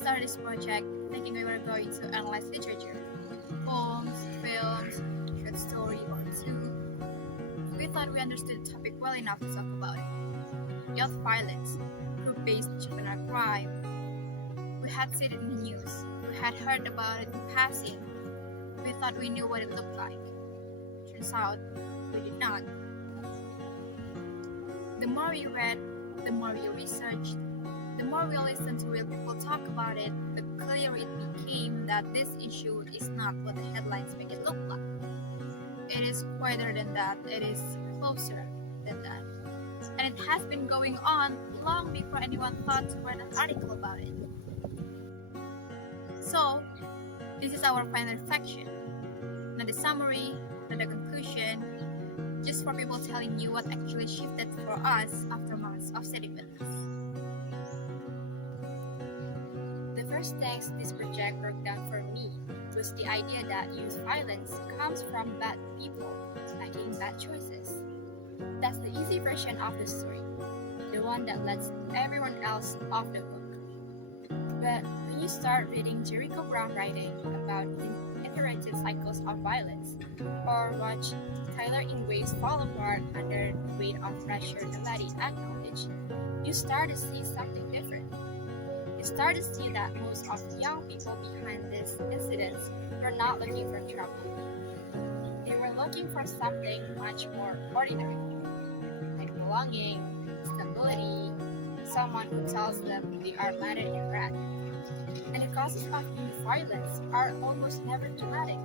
started this project thinking we were going to analyze literature, poems, films, short story or two. We thought we understood the topic well enough to talk about it. Youth violence, group-based juvenile crime. We had seen it in the news. We had heard about it in passing. We thought we knew what it looked like. Turns out, we did not. The more we read, the more we researched, the more we listened to real people talk about it, the clearer it became that this issue is not what the headlines make it look like. It is wider than that, it is closer than that. And it has been going on long before anyone thought to write an article about it. So, this is our final reflection. Not a summary, not a conclusion, just for people telling you what actually shifted for us after months of sitting with us. The first things this project broke down for me was the idea that youth violence comes from bad people making bad choices. That's the easy version of the story, the one that lets everyone else off the hook. But when you start reading Jericho Brown writing about inherited cycles of violence, or watch Tyler Ingves fall apart under the weight of pressure nobody acknowledged, you start to see something different. You start to see that most of the young people behind these incidents were not looking for trouble. They were looking for something much more ordinary, like belonging, stability, someone who tells them they are matter in red. And the causes of youth violence are almost never dramatic.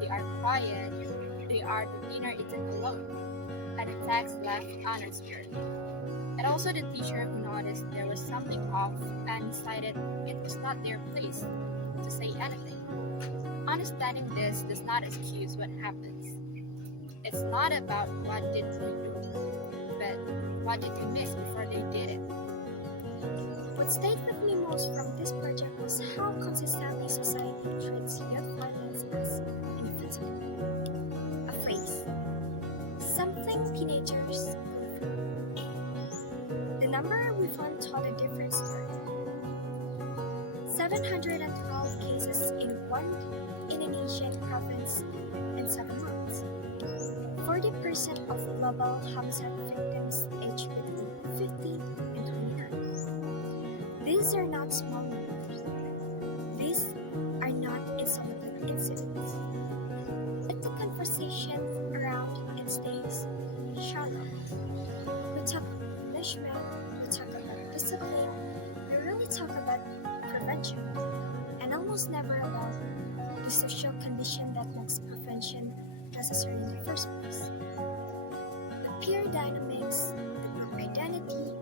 They are quiet, they are the dinner eaten alone, and the text left unanswered. And also the teacher who noticed there was something off and decided it was not their place to say anything. Understanding this does not excuse what happens. It's not about what did we do, but what did we miss before they did it. What stayed with me most from this project was how consistently society treats youth violence as inevitable. A phrase. Something teenagers go through. The number we found told a different story. 712 cases in one Indonesian province in 7 months. 40% of global homicide victims aged between 50 and 29. These are not small numbers. These are not isolated incidents. But the conversation around it stays shallow. We talk punishment, we talk about discipline, we really talk about prevention, and almost never about the social condition that makes prevention necessary in the first place. The peer dynamics, the group identity,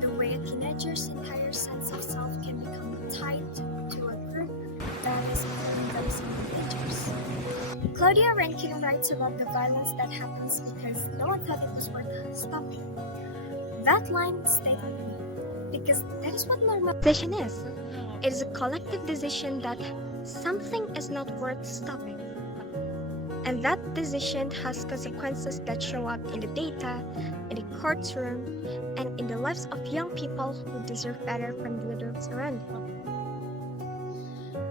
the way a teenager's entire sense of self can become tied to a group that is embracing dangerous. Claudia Rankine writes about the violence that happens because no one thought it was worth stopping. That line stayed with me because that is what normalization is. It is a collective decision that something is not worth stopping. And that decision has consequences that show up in the data, in the courtroom, and in the lives of young people who deserve better from the adults around them.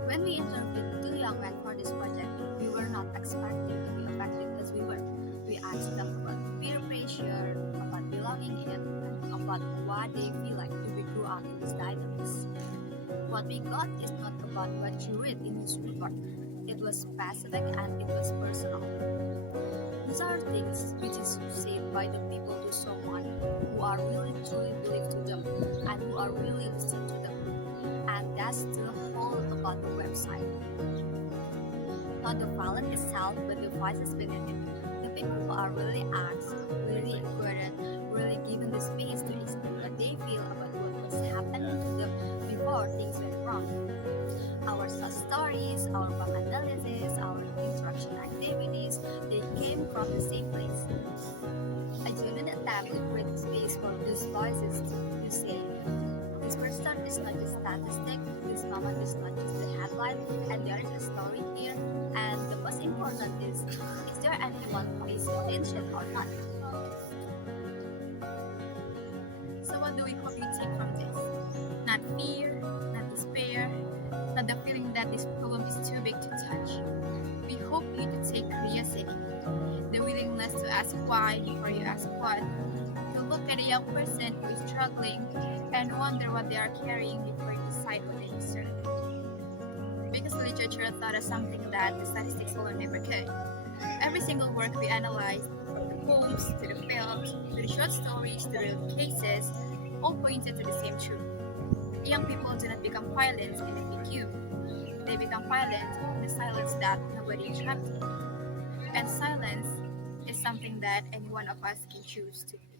When we interviewed 2 young men for this project, we were not expecting to be affected as we were. We asked them about peer pressure, about belonging in, and about what they feel like if we grew up in these dynamics. What we got is not about what you read in this report. It was specific and it was personal. These are things which is said by the people to someone who are really truly believe to them and who are really listen to them. And that's the whole about the website. Not the violence itself, but the voices beneath it. The people who are really asked, really encouraged, really given the space to explain what they feel about what was happening to them before things went wrong. Our short stories, our book analysis, our interaction activities, they came from the same place. I genuinely attempt to create space for those voices to say, this person is not just statistic, this moment is not just the headline, and there is a story here, and the most important is there anyone who is attention or not? So what do we hope you take from this? Not why before you ask what. You look at a young person who is struggling and wonder what they are carrying before you decide what they deserve. Because literature taught us something that the statistics alone never could. Every single work we analyzed, from the poems to the films, to the short stories to the real cases, all pointed to the same truth. Young people do not become violent in a big queue. They become violent in the silence that nobody interrupted. And silence is something that any one of us can choose to be.